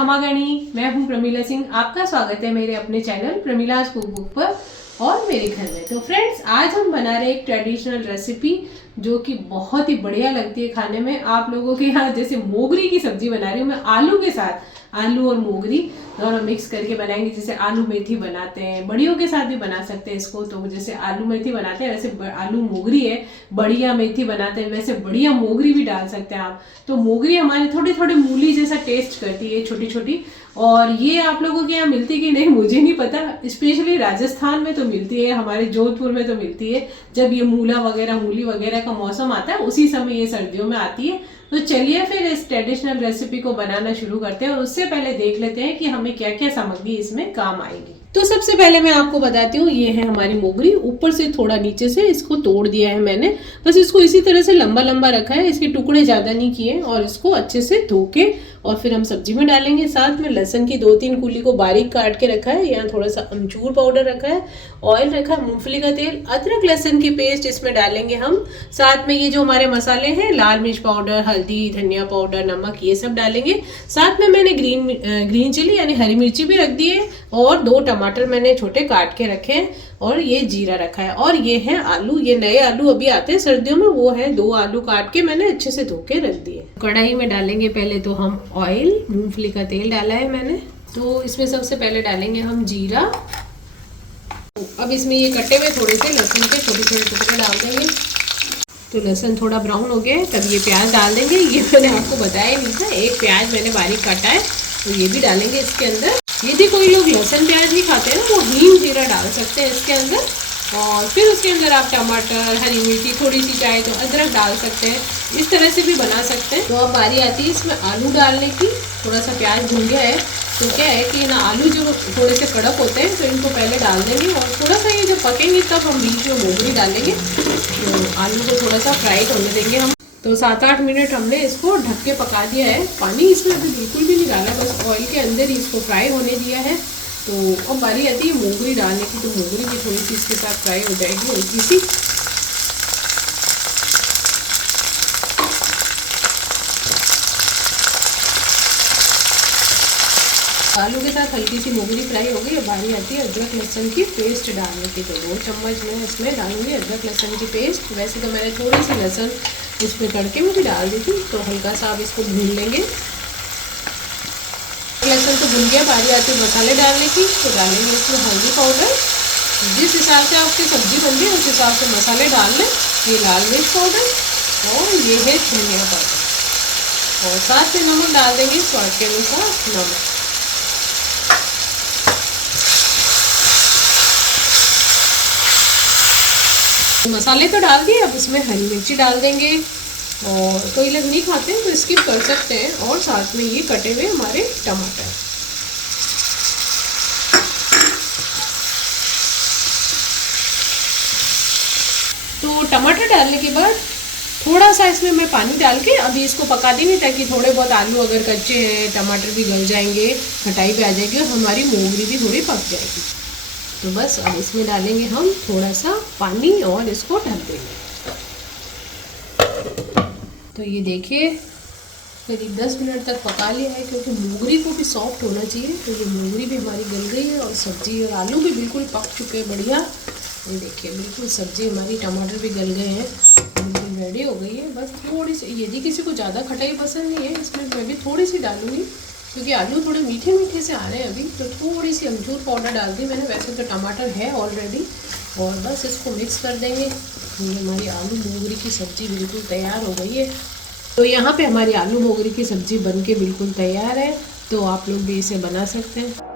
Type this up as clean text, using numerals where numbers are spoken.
खमागणी। मैं हूं प्रमिला सिंह, आपका स्वागत है मेरे अपने चैनल प्रमिलाज कुक बुक पर और मेरे घर में। तो फ्रेंड्स, आज हम बना रहे एक ट्रेडिशनल रेसिपी जो कि बहुत ही बढ़िया लगती है खाने में। आप लोगों के यहाँ जैसे मोगरी की सब्जी बना रही हूँ मैं आलू के साथ, आलू और मोगरी दोनों मिक्स करके बनाएंगे। जैसे आलू मेथी बनाते हैं, बड़ियों के साथ भी बना सकते हैं इसको। तो जैसे आलू मेथी बनाते हैं वैसे आलू मोगरी है, बढ़िया मेथी बनाते हैं वैसे बढ़िया मोगरी भी डाल सकते हैं आप। तो मोगरी हमारी थोड़ी थोड़ी मूली जैसा टेस्ट करती है, छोटी छोटी। और ये आप लोगों के यहाँ मिलती कि नहीं मुझे नहीं पता, स्पेशली राजस्थान में तो मिलती है, हमारे जोधपुर में तो मिलती है। जब ये मूला वगैरह मूली वगैरह का मौसम आता है उसी समय ये सर्दियों में आती है। तो चलिए फिर इस ट्रेडिशनल रेसिपी को बनाना शुरू करते हैं और उससे पहले देख लेते हैं कि हमें क्या क्या सामग्री इसमें काम आएगी। तो सबसे पहले मैं आपको बताती हूँ, ये है हमारी मोगरी। ऊपर से थोड़ा नीचे से इसको तोड़ दिया है मैंने, बस इसको इसी तरह से लंबा लंबा रखा है, इसके टुकड़े ज़्यादा नहीं किए। और इसको अच्छे से धो के और फिर हम सब्जी में डालेंगे। साथ में लहसुन की 2-3 कूली को बारीक काट के रखा है, यहाँ थोड़ा सा अमचूर पाउडर रखा है, ऑयल रखा है, मूंगफली का तेल, अदरक लहसुन की पेस्ट इसमें डालेंगे हम। साथ में ये जो हमारे मसाले हैं, लाल मिर्च पाउडर, हल्दी, धनिया पाउडर, नमक, ये सब डालेंगे। साथ में मैंने ग्रीन चिली यानी हरी मिर्ची भी रख दी है और 2 टमाटर मैंने छोटे काट के रखे हैं और ये जीरा रखा है। और ये है आलू, ये नए आलू अभी आते हैं सर्दियों में, वो है 2 आलू काट के मैंने अच्छे से धो के रख दिए। कढ़ाई में डालेंगे पहले तो हम ऑयल, मूंगफली का तेल डाला है मैंने। तो इसमें सबसे पहले डालेंगे हम जीरा। अब इसमें ये कटे हुए थोड़े से लहसुन के छोटे छोटे टुकड़े डाल देंगे। तो लहसुन थोड़ा ब्राउन हो गया है, तब ये प्याज डाल देंगे। ये मैंने आपको बताया नहीं था, एक प्याज मैंने बारीक काटा है तो ये भी डालेंगे इसके अंदर। यदि कोई लोग लहसुन प्याज नहीं खाते हैं ना, वो हींग जीरा डाल सकते हैं इसके अंदर। और फिर उसके अंदर आप टमाटर, हरी मिर्ची, थोड़ी सी चाहे तो अदरक डाल सकते हैं, इस तरह से भी बना सकते हैं। तो अब बारी आती है इसमें आलू डालने की। थोड़ा सा प्याज भून गया है तो क्या है कि ना आलू जो थोड़े से कड़क होते हैं तो इनको पहले डाल देंगे और थोड़ा सा ये जो पकेंगे तब हम बीच में मोगरी डालेंगे। तो आलू को थोड़ा सा फ्राई होने देंगे हम। तो 7-8 मिनट हमने इसको ढक के पका दिया है। पानी इसमें अभी बिल्कुल भी नहीं डाला, बस ऑयल के अंदर ही इसको फ्राई होने दिया है। तो अब बारी आती है मोगरी डालने की। तो मोगरी भी थोड़ी सी इसके साथ फ्राई हो जाएगी हल्की सी। आलू के साथ हल्की सी मोगरी फ्राई हो गई। अब बारी आती है अदरक लहसुन की पेस्ट डालने की। तो 2 चम्मच मैं इसमें डालूंगी अदरक लहसुन की पेस्ट। वैसे तो मैंने थोड़ी सी लहसुन इसमें तड़के में भी डाल दी थी। तो हल्का सा अब इसको भून लेंगे। लहसुन तो भून गया, बारी आती है मसाले डालने की। तो डालेंगे इसमें हल्दी पाउडर, जिस हिसाब से आपकी सब्जी बन रही है उस हिसाब से मसाले डाल लें। ये लाल मिर्च पाउडर और ये है धनिया पाउडर। और साथ में नमक डाल देंगे स्वाद के अनुसार नमक। मसाले तो डाल दिए, अब इसमें हरी मिर्ची डाल देंगे। और कोई लोग नहीं खाते हैं तो स्किप कर सकते हैं। और साथ में ये कटे हुए हमारे टमाटर। तो टमाटर डालने के बाद थोड़ा सा इसमें मैं पानी डाल के अभी इसको पका देंगे, ताकि थोड़े बहुत आलू अगर कच्चे हैं टमाटर भी गल जाएंगे, खटाई पे आ जाएगी और हमारी मोगरी भी थोड़ी पक जाएगी। तो बस अब इसमें डालेंगे हम थोड़ा सा पानी और इसको ढक देंगे। तो ये देखिए करीब 10 मिनट तक पका लिया है, क्योंकि मोगरी को भी सॉफ्ट होना चाहिए। तो ये मोगरी भी हमारी गल गई है और सब्जी और आलू भी बिल्कुल पक चुके हैं बढ़िया। ये देखिए बिल्कुल सब्जी हमारी, टमाटर भी गल गए हैं, बिल्कुल रेडी हो गई है। बस थोड़ी सी, यदि किसी को ज़्यादा खटाई पसंद नहीं है इसमें मैं भी थोड़ी सी डालूँगी, क्योंकि आलू थोड़े मीठे मीठे से आ रहे हैं अभी। तो थोड़ी सी अमचूर पाउडर डाल दी मैंने, वैसे तो टमाटर है ऑलरेडी। और बस इसको मिक्स कर देंगे। ये हमारी आलू मोगरी की सब्ज़ी बिल्कुल तैयार हो गई है। तो यहाँ पे हमारी आलू मोगरी की सब्ज़ी बनके बिल्कुल तैयार है। तो आप लोग भी इसे बना सकते हैं।